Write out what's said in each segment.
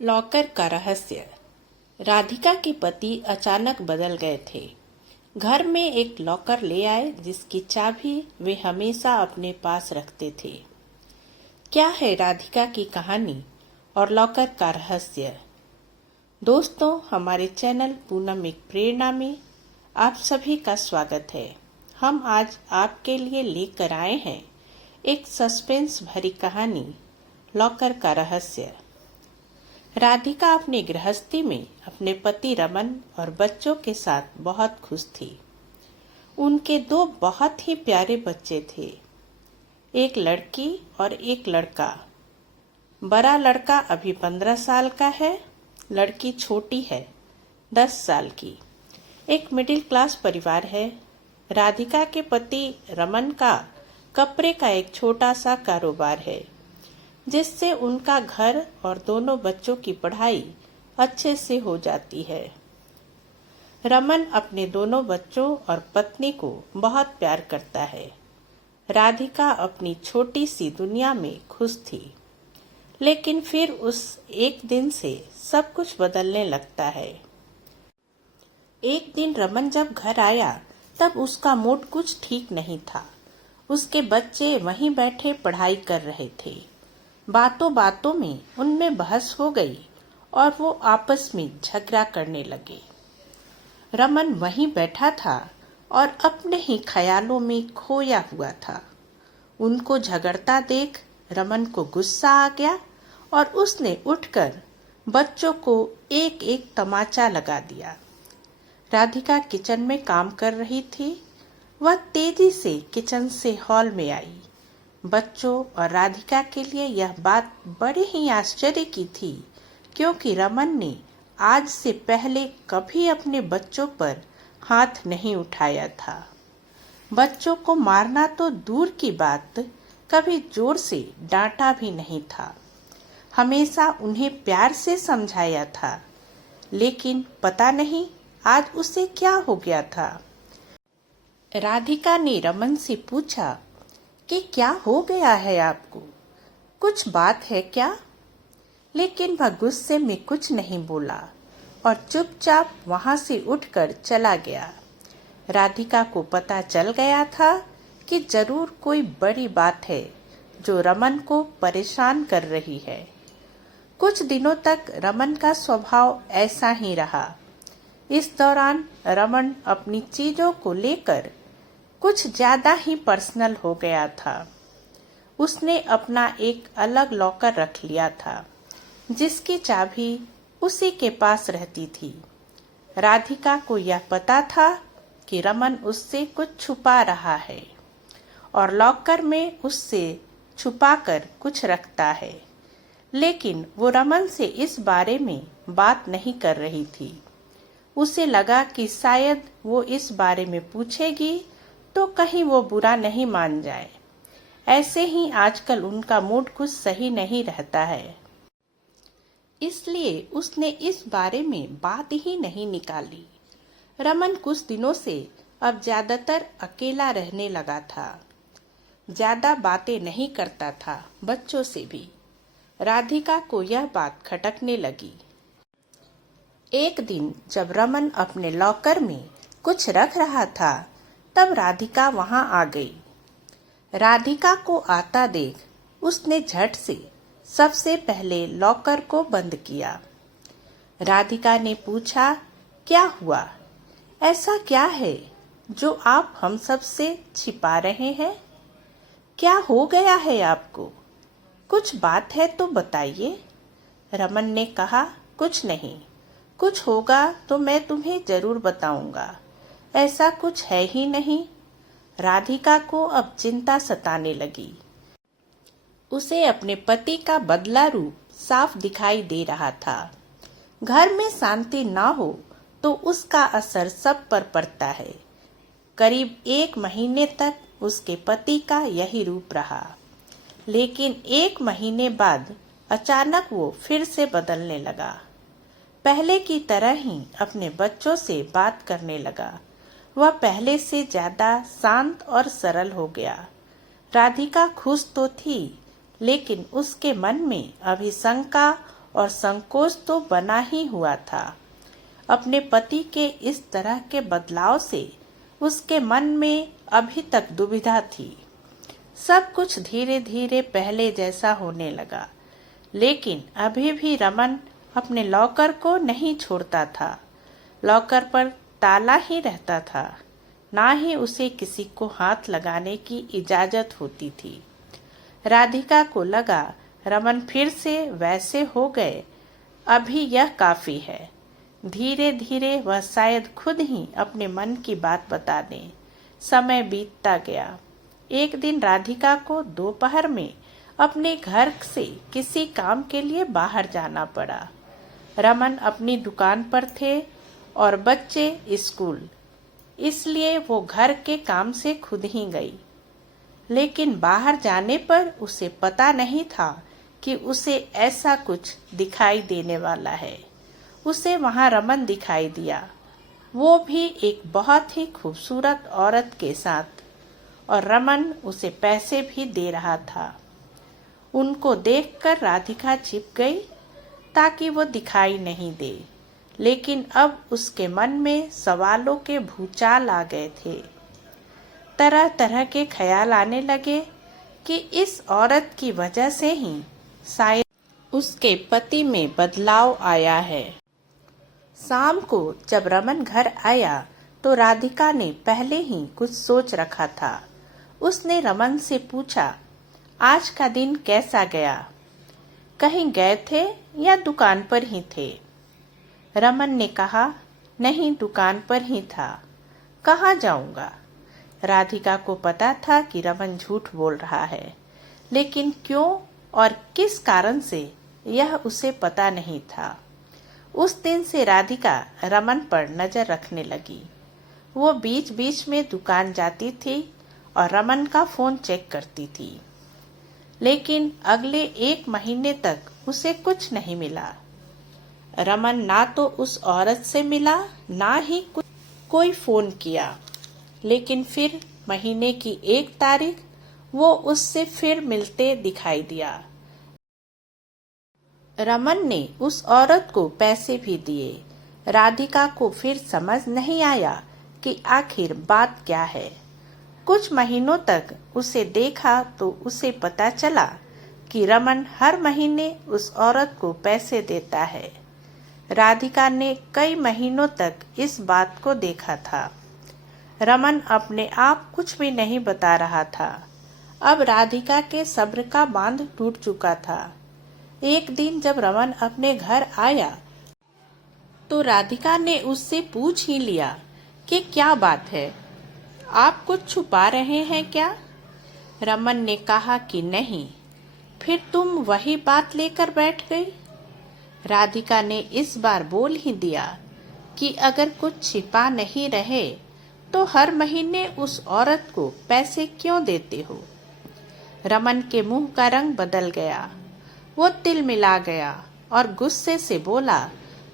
Locker का रहस्य। राधिका के पति अचानक बदल गए थे। घर में एक लॉकर ले आए जिसकी चाबी वे हमेशा अपने पास रखते थे। क्या है राधिका की कहानी और लॉकर का रहस्य? दोस्तों, हमारे चैनल पूनम एक प्रेरणा में आप सभी का स्वागत है। हम आज आपके लिए लेकर आए हैं एक सस्पेंस भरी कहानी, लॉकर का रहस्य। राधिका अपनी गृहस्थी में अपने पति रमन और बच्चों के साथ बहुत खुश थी। उनके दो बहुत ही प्यारे बच्चे थे, एक लड़की और एक लड़का। बड़ा लड़का अभी 15 साल का है, लड़की छोटी है 10 साल की। एक मिडिल क्लास परिवार है। राधिका के पति रमन का कपड़े का एक छोटा सा कारोबार है जिससे उनका घर और दोनों बच्चों की पढ़ाई अच्छे से हो जाती है। रमन अपने दोनों बच्चों और पत्नी को बहुत प्यार करता है। राधिका अपनी छोटी सी दुनिया में खुश थी, लेकिन फिर उस एक दिन से सब कुछ बदलने लगता है। एक दिन रमन जब घर आया तब उसका मूड कुछ ठीक नहीं था। उसके बच्चे वहीं बैठे पढ़ाई कर रहे थे। बातों बातों में उनमें बहस हो गई और वो आपस में झगड़ा करने लगे। रमन वहीं बैठा था और अपने ही ख्यालों में खोया हुआ था। उनको झगड़ता देख रमन को गुस्सा आ गया और उसने उठकर बच्चों को एक एक तमाचा लगा दिया। राधिका किचन में काम कर रही थी। वह तेजी से किचन से हॉल में आई। बच्चों और राधिका के लिए यह बात बड़े ही आश्चर्य की थी, क्योंकि रमन ने आज से पहले कभी अपने बच्चों पर हाथ नहीं उठाया था। बच्चों को मारना तो दूर की बात, कभी जोर से डांटा भी नहीं था। हमेशा उन्हें प्यार से समझाया था, लेकिन पता नहीं आज उसे क्या हो गया था। राधिका ने रमन से पूछा कि क्या हो गया है आपको, कुछ बात है क्या? लेकिन वह गुस्से में कुछ नहीं बोला और चुपचाप वहां से उठकर चला गया। राधिका को पता चल गया था कि जरूर कोई बड़ी बात है जो रमन को परेशान कर रही है। कुछ दिनों तक रमन का स्वभाव ऐसा ही रहा। इस दौरान रमन अपनी चीजों को लेकर कुछ ज्यादा ही पर्सनल हो गया था। उसने अपना एक अलग लॉकर रख लिया था जिसकी चाबी उसी के पास रहती थी। राधिका को यह पता था कि रमन उससे कुछ छुपा रहा है और लॉकर में उससे छुपाकर कुछ रखता है, लेकिन वो रमन से इस बारे में बात नहीं कर रही थी। उसे लगा कि शायद वो इस बारे में पूछेगी तो कहीं वो बुरा नहीं मान जाए। ऐसे ही आजकल उनका मूड कुछ सही नहीं रहता है, इसलिए उसने इस बारे में बात ही नहीं निकाली। रमन कुछ दिनों से अब ज्यादातर अकेला रहने लगा था। ज्यादा बातें नहीं करता था, बच्चों से भी। राधिका को यह बात खटकने लगी। एक दिन जब रमन अपने लॉकर में कुछ रख रहा था तब राधिका वहां आ गई। राधिका को आता देख उसने झट से सबसे पहले लॉकर को बंद किया। राधिका ने पूछा, क्या हुआ? ऐसा क्या है जो आप हम सब से छिपा रहे हैं? क्या हो गया है आपको? कुछ बात है तो बताइए। रमन ने कहा, कुछ नहीं, कुछ होगा तो मैं तुम्हें जरूर बताऊंगा। ऐसा कुछ है ही नहीं। राधिका को अब चिंता सताने लगी। उसे अपने पति का बदला रूप साफ दिखाई दे रहा था। घर में शांति ना हो तो उसका असर सब पर पड़ता है। करीब 1 महीने तक उसके पति का यही रूप रहा, लेकिन 1 महीने बाद अचानक वो फिर से बदलने लगा। पहले की तरह ही अपने बच्चों से बात करने लगा। वह पहले से ज्यादा शांत और सरल हो गया। राधिका खुश तो थी, लेकिन उसके मन में अभी शंका और संकोच तो बना ही हुआ था। अपने पति के इस तरह के बदलाव से उसके मन में अभी तक दुविधा थी। सब कुछ धीरे धीरे पहले जैसा होने लगा, लेकिन अभी भी रमन अपने लॉकर को नहीं छोड़ता था। लॉकर पर ताला ही रहता था, ना ही उसे किसी को हाथ लगाने की इजाजत होती थी। राधिका को लगा रमन फिर से वैसे हो गए, अभी यह काफी है। धीरे धीरे वह शायद खुद ही अपने मन की बात बता दें। समय बीतता गया। एक दिन राधिका को दोपहर में अपने घर से किसी काम के लिए बाहर जाना पड़ा। रमन अपनी दुकान पर थे और बच्चे स्कूल, इसलिए वो घर के काम से खुद ही गई। लेकिन बाहर जाने पर उसे पता नहीं था कि उसे ऐसा कुछ दिखाई देने वाला है। उसे वहां रमन दिखाई दिया, वो भी एक बहुत ही खूबसूरत औरत के साथ, और रमन उसे पैसे भी दे रहा था। उनको देखकर राधिका छिप गई ताकि वो दिखाई नहीं दे, लेकिन अब उसके मन में सवालों के भूचाल आ गए थे। तरह तरह के ख्याल आने लगे कि इस औरत की वजह से ही शायद उसके पति में बदलाव आया है। शाम को जब रमन घर आया तो राधिका ने पहले ही कुछ सोच रखा था। उसने रमन से पूछा, आज का दिन कैसा गया? कहीं गए थे या दुकान पर ही थे? रमन ने कहा, नहीं, दुकान पर ही था। कहाँ जाऊंगा? राधिका को पता था कि रमन झूठ बोल रहा है, लेकिन क्यों और किस कारण से यह उसे पता नहीं था। उस दिन से राधिका रमन पर नजर रखने लगी। वो बीच बीच में दुकान जाती थी और रमन का फोन चेक करती थी, लेकिन अगले 1 महीने तक उसे कुछ नहीं मिला। रमन ना तो उस औरत से मिला, ना ही कोई फोन किया। लेकिन फिर महीने की 1 तारीख वो उससे फिर मिलते दिखाई दिया। रमन ने उस औरत को पैसे भी दिए। राधिका को फिर समझ नहीं आया कि आखिर बात क्या है। कुछ महीनों तक उसे देखा तो उसे पता चला कि रमन हर महीने उस औरत को पैसे देता है। राधिका ने कई महीनों तक इस बात को देखा था। रमन अपने आप कुछ भी नहीं बता रहा था। अब राधिका के सब्र का बांध टूट चुका था। एक दिन जब रमन अपने घर आया तो राधिका ने उससे पूछ ही लिया कि क्या बात है, आप कुछ छुपा रहे हैं क्या? रमन ने कहा कि नहीं। फिर तुम वही बात लेकर बैठ गई। राधिका ने इस बार बोल ही दिया कि अगर कुछ छिपा नहीं रहे तो हर महीने उस औरत को पैसे क्यों देते हो? रमन के मुंह का रंग बदल गया। वो तिलमिला गया और गुस्से से बोला,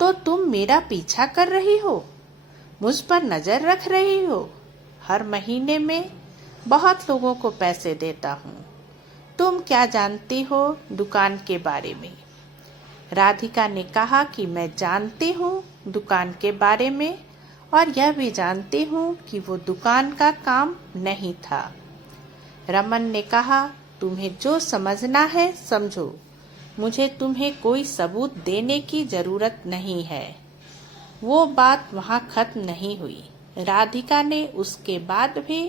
तो तुम मेरा पीछा कर रही हो, मुझ पर नजर रख रही हो? हर महीने में बहुत लोगों को पैसे देता हूँ। तुम क्या जानती हो दुकान के बारे में? राधिका ने कहा कि मैं जानती हूँ दुकान के बारे में, और यह भी जानती हूँ कि वो दुकान का काम नहीं था। रमन ने कहा, तुम्हें जो समझना है समझो, मुझे तुम्हें कोई सबूत देने की जरूरत नहीं है। वो बात वहाँ खत्म नहीं हुई। राधिका ने उसके बाद भी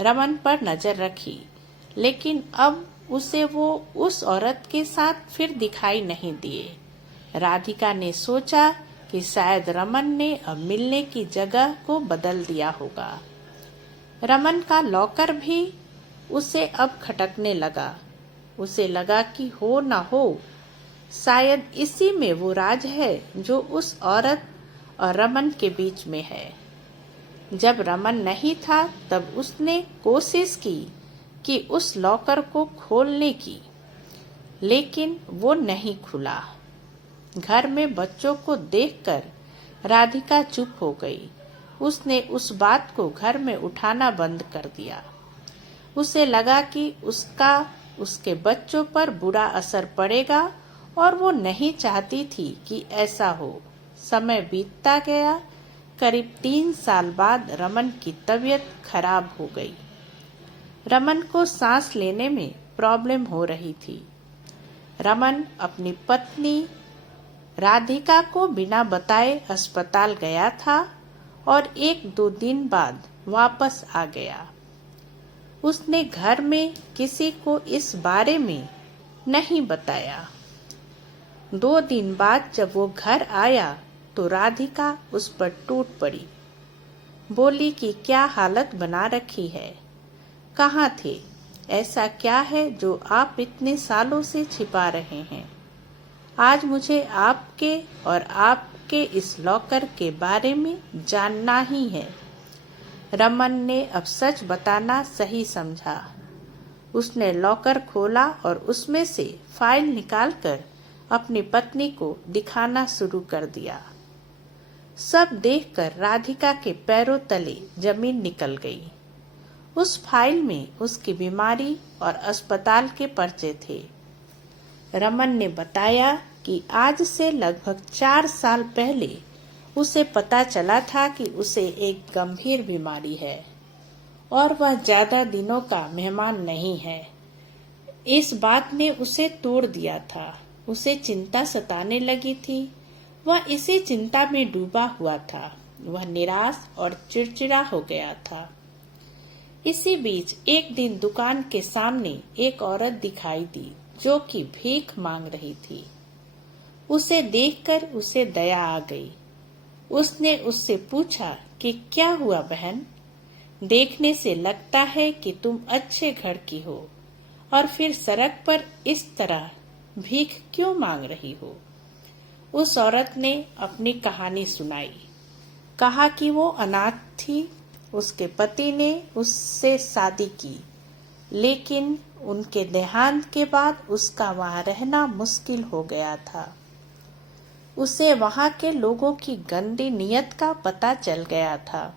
रमन पर नजर रखी, लेकिन अब उसे वो उस औरत के साथ फिर दिखाई नहीं दिए। राधिका ने सोचा कि शायद रमन ने अब मिलने की जगह को बदल दिया होगा। रमन का लॉकर भी उसे अब खटकने लगा। उसे लगा कि हो ना हो, शायद इसी में वो राज है जो उस औरत और रमन के बीच में है। जब रमन नहीं था तब उसने कोशिश की कि उस लॉकर को खोलने की, लेकिन वो नहीं खुला। घर में बच्चों को देखकर राधिका चुप हो गई। उसने उस बात को घर में उठाना बंद कर दिया। उसे लगा कि उसका उसके बच्चों पर बुरा असर पड़ेगा और वो नहीं चाहती थी कि ऐसा हो। समय बीतता गया। करीब 3 साल बाद रमन की तबीयत खराब हो गई। रमन को सांस लेने में प्रॉब्लम हो रही थी। रमन अपनी पत्नी राधिका को बिना बताए अस्पताल गया था और 1-2 दिन बाद वापस आ गया। उसने घर में किसी को इस बारे में नहीं बताया। 2 दिन बाद जब वो घर आया तो राधिका उस पर टूट पड़ी। बोली कि क्या हालत बना रखी है, कहाँ थे, ऐसा क्या है जो आप इतने सालों से छिपा रहे हैं। आज मुझे आपके और आपके इस लॉकर के बारे में जानना ही है। रमन ने अब सच बताना सही समझा। उसने लॉकर खोला और उसमें से फाइल निकालकर अपनी पत्नी को दिखाना शुरू कर दिया। सब देखकर राधिका के पैरों तले जमीन निकल गई। उस फाइल में उसकी बीमारी और अस्पताल के पर्चे थे। रमन ने बताया कि आज से लगभग 4 साल पहले उसे पता चला था कि उसे एक गंभीर बीमारी है और वह ज्यादा दिनों का मेहमान नहीं है। इस बात ने उसे तोड़ दिया था। उसे चिंता सताने लगी थी। वह इसी चिंता में डूबा हुआ था। वह निराश और चिड़चिड़ा हो गया था। इसी बीच एक दिन दुकान के सामने एक औरत दिखाई दी जो कि भीख मांग रही थी। उसे देखकर उसे दया आ गई। उसने उससे पूछा कि क्या हुआ बहन, देखने से लगता है कि तुम अच्छे घर की हो और फिर सड़क पर इस तरह भीख क्यों मांग रही हो। उस औरत ने अपनी कहानी सुनाई। कहा कि वो अनाथ थी। उसके पति ने उससे शादी की, लेकिन उनके देहांत के बाद उसका वहां रहना मुश्किल हो गया था। उसे वहां के लोगों की गंदी नीयत का पता चल गया था।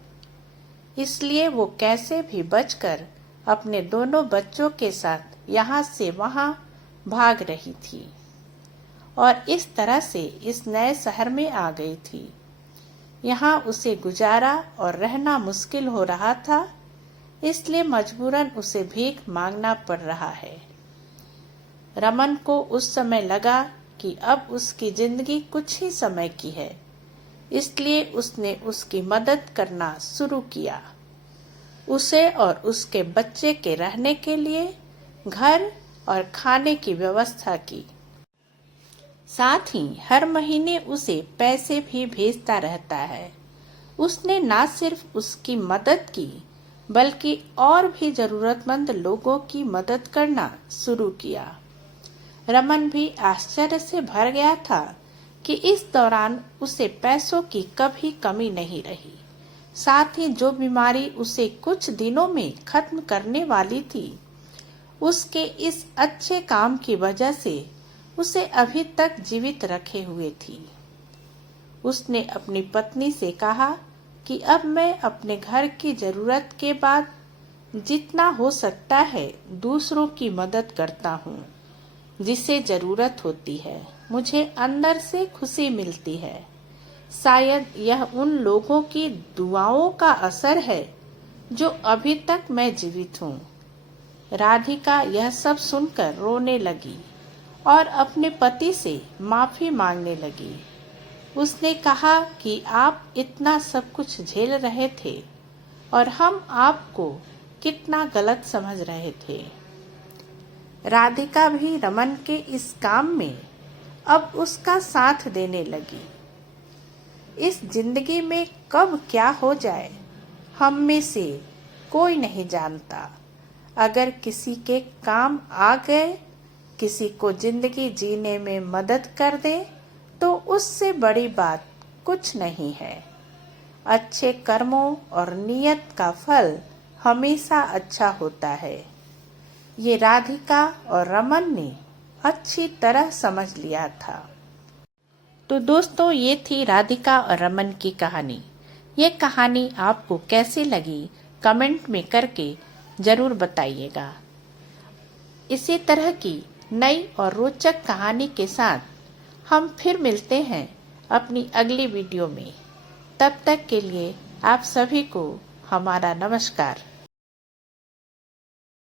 इसलिए वो कैसे भी बचकर अपने दोनों बच्चों के साथ यहाँ से वहां भाग रही थी और इस तरह से इस नए शहर में आ गई थी। यहाँ उसे गुजारा और रहना मुश्किल हो रहा था, इसलिए मजबूरन उसे भीख मांगना पड़ रहा है। रमन को उस समय लगा कि अब उसकी जिंदगी कुछ ही समय की है, इसलिए उसने उसकी मदद करना शुरू किया। उसे और उसके बच्चे के रहने के लिए घर और खाने की व्यवस्था की। साथ ही हर महीने उसे पैसे भी भेजता रहता है। उसने न सिर्फ उसकी मदद की, बल्कि और भी जरूरतमंद लोगों की मदद करना शुरू किया। रमन भी आश्चर्य से भर गया था कि इस दौरान उसे पैसों की कभी कमी नहीं रही। साथ ही जो बीमारी उसे कुछ दिनों में खत्म करने वाली थी, उसके इस अच्छे काम की वजह से उसे अभी तक जीवित रखे हुए थी। उसने अपनी पत्नी से कहा कि अब मैं अपने घर की जरूरत के बाद जितना हो सकता है दूसरों की मदद करता हूँ, जिसे जरूरत होती है। मुझे अंदर से खुशी मिलती है। शायद यह उन लोगों की दुआओं का असर है जो अभी तक मैं जीवित हूँ। राधिका यह सब सुनकर रोने लगी और अपने पति से माफी मांगने लगी। उसने कहा कि आप इतना सब कुछ झेल रहे थे और हम आपको कितना गलत समझ रहे थे। राधिका भी रमन के इस काम में अब उसका साथ देने लगी। इस जिंदगी में कब क्या हो जाए, हम में से कोई नहीं जानता। अगर किसी के काम आ गए, किसी को जिंदगी जीने में मदद कर दे, तो उससे बड़ी बात कुछ नहीं है। अच्छे कर्मों और नियत का फल हमेशा अच्छा होता है। ये राधिका और रमन ने अच्छी तरह समझ लिया था। तो दोस्तों, ये थी राधिका और रमन की कहानी। ये कहानी आपको कैसी लगी कमेंट में करके जरूर बताइएगा। इसी तरह की नई और रोचक कहानी के साथ हम फिर मिलते हैं अपनी अगली वीडियो में। तब तक के लिए आप सभी को हमारा नमस्कार।